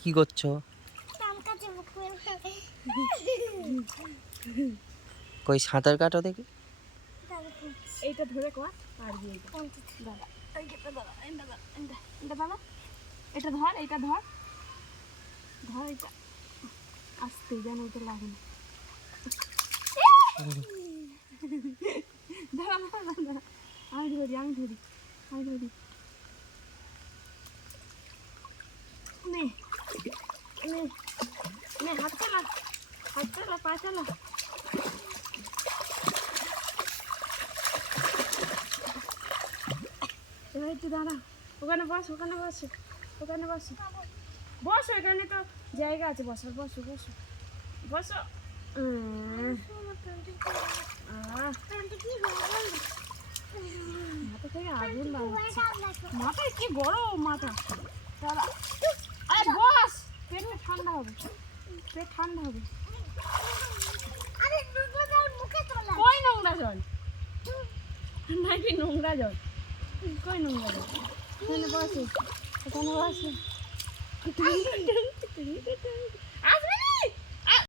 কি করছো? কই সাঁতার কাটো দেখি। এইটা ধরে কর পারবি। এইটা দাদা এইটা দাদা এটা দাদা এটা ধর, এইটা ধর ধর, এটা আস্তে যেন ওটা লাগে না। দাঁড়া দাঁড়া দাঁড়া, আমি ধরি আমি ধরি আমি ধরি। নে নে নে, হাত চালা পা চালা। এবার একটু দাঁড়া, ওখানে বস ওখানে বসো ওখানে বসো বসো, এখানে তো জায়গা আছে বসার, বসো বসো বসো। মাথা থেকে আগুন লাগছে, মাথায় কি গরম মাথা। দাঁড়া, আরে বস, পেট ঠান্ডা হবে, পেট ঠান্ডা হবে। কই নোংরা জল নাকি? নোংরা জল কই? নোংরা জল এখানে বসে, এখানে বসে।